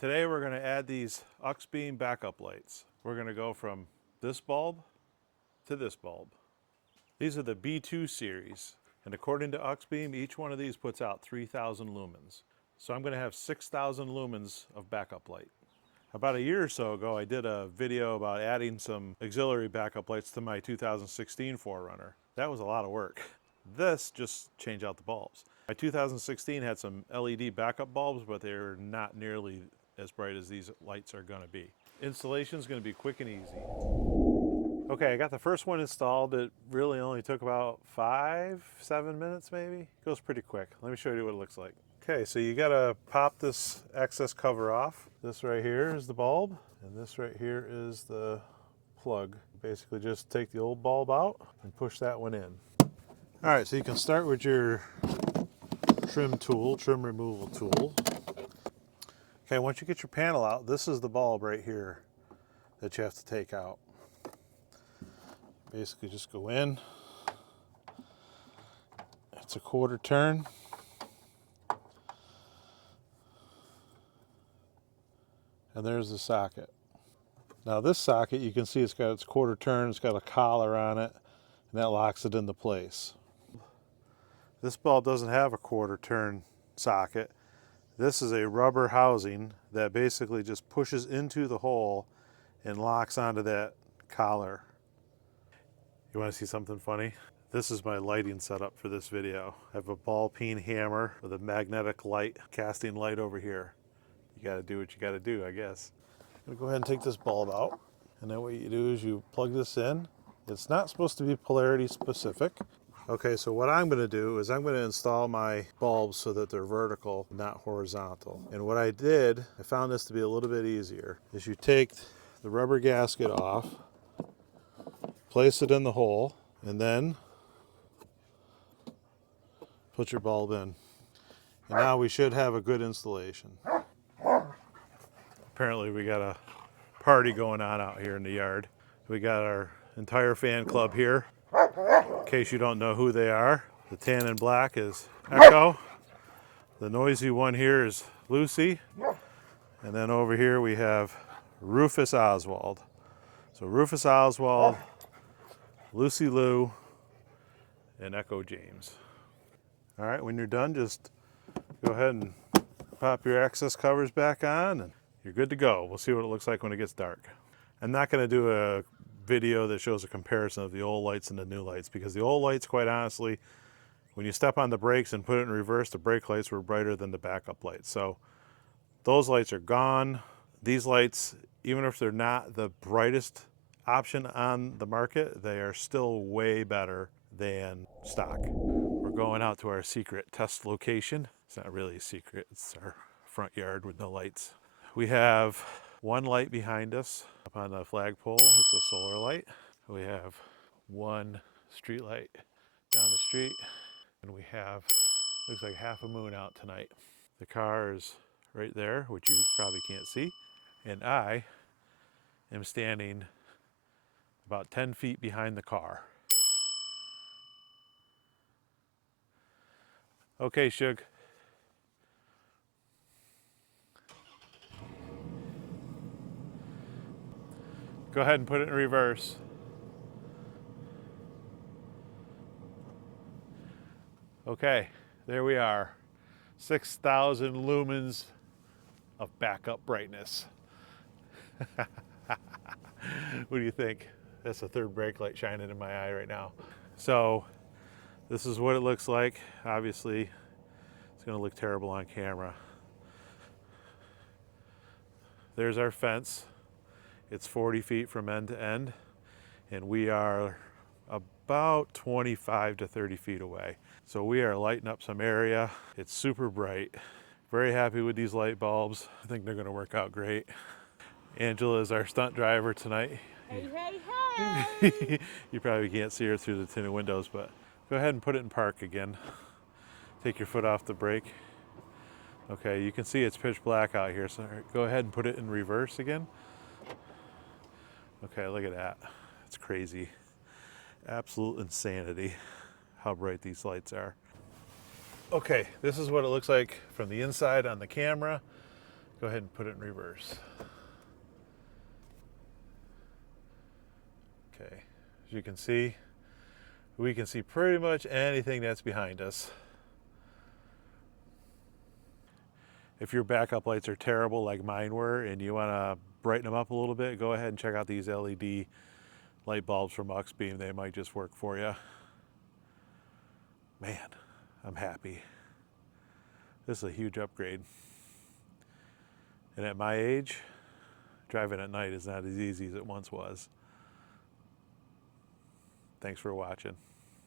Today we're going to add these Auxbeam backup lights. We're going to go from this bulb to this bulb. These are the B2 series, and according to Auxbeam, each one of these puts out 3,000 lumens. So I'm going to have 6,000 lumens of backup light. About a year or so ago, I did a video about adding some auxiliary backup lights to my 2016 4Runner. That was a lot of work. This just changed out the bulbs. My 2016 had some LED backup bulbs, but they're not nearly as bright as these lights are going to be. Installation is going to be quick and easy. Okay, I got the first one installed. It really only took about 5-7 minutes maybe. It goes pretty quick. Let me show you what it looks like. Okay, so you got to pop this excess cover off. This right here is the bulb, and this right here is the plug. Basically just take the old bulb out and push that one in. All right, so you can start with your trim removal tool. Okay, once you get your panel out, this is the bulb right here that you have to take out. Basically just go in. It's a 1/4 turn. And there's the socket. Now this socket, you can see it's got its 1/4 turn, it's got a collar on it, and that locks it into place. This bulb doesn't have a 1/4 turn socket. This is a rubber housing that basically just pushes into the hole and locks onto that collar. You want to see something funny? This is my lighting setup for this video. I have a ball peen hammer with a magnetic light, casting light over here. You got to do what you got to do, I guess. I'm gonna go ahead and take this bulb out, and then what you do is you plug this in. It's not supposed to be polarity specific. Okay, so what I'm going to do is I'm going to install my bulbs so that they're vertical, not horizontal. And what I did, I found this to be a little bit easier, is you take the rubber gasket off, place it in the hole, and then put your bulb in. And now we should have a good installation. Apparently we got a party going on out here in the yard. We got our entire fan club here. In case you don't know who they are, the tan and black is Echo. The noisy one here is Lucy. And then over here we have Rufus Oswald. So Rufus Oswald, Lucy Lou, and Echo James. All right, when you're done, just go ahead and pop your access covers back on and you're good to go. We'll see what it looks like when it gets dark. I'm not going to do a video that shows a comparison of the old lights and the new lights, because the old lights, quite honestly, when you step on the brakes and put it in reverse, the brake lights were brighter than the backup lights. So those lights are gone. These lights, even if they're not the brightest option on the market, they are still way better than stock. We're going out to our secret test location. It's not really a secret, it's our front yard with no lights. We have one light behind us up on the flagpole. It's a solar light. We have one street light down the street, and we have, looks like half a moon out tonight. The car is right there, which you probably can't see, and I am standing about 10 feet behind the car. Okay, Shug. Go ahead and put it in reverse. Okay, there we are. 6,000 lumens of backup brightness. What do you think? That's the third brake light shining in my eye right now. So this is what it looks like. Obviously, it's going to look terrible on camera. There's our fence. It's 40 feet from end to end, and we are about 25 to 30 feet away. So we are lighting up some area. It's super bright. Very happy with these light bulbs. I think they're gonna work out great. Angela is our stunt driver tonight. Hey, hey, hey! You probably can't see her through the tinted windows, but go ahead and put it in park again. Take your foot off the brake. Okay, you can see it's pitch black out here, so go ahead and put it in reverse again. Okay, look at that. It's crazy. Absolute insanity how bright these lights are. Okay, this is what it looks like from the inside on the camera. Go ahead and put it in reverse. Okay, as you can see, we can see pretty much anything that's behind us. If your backup lights are terrible like mine were and you want to brighten them up a little bit, go ahead and check out these LED light bulbs from Auxbeam. They might just work for you. Man, I'm happy. This is a huge upgrade. And at my age, driving at night is not as easy as it once was. Thanks for watching.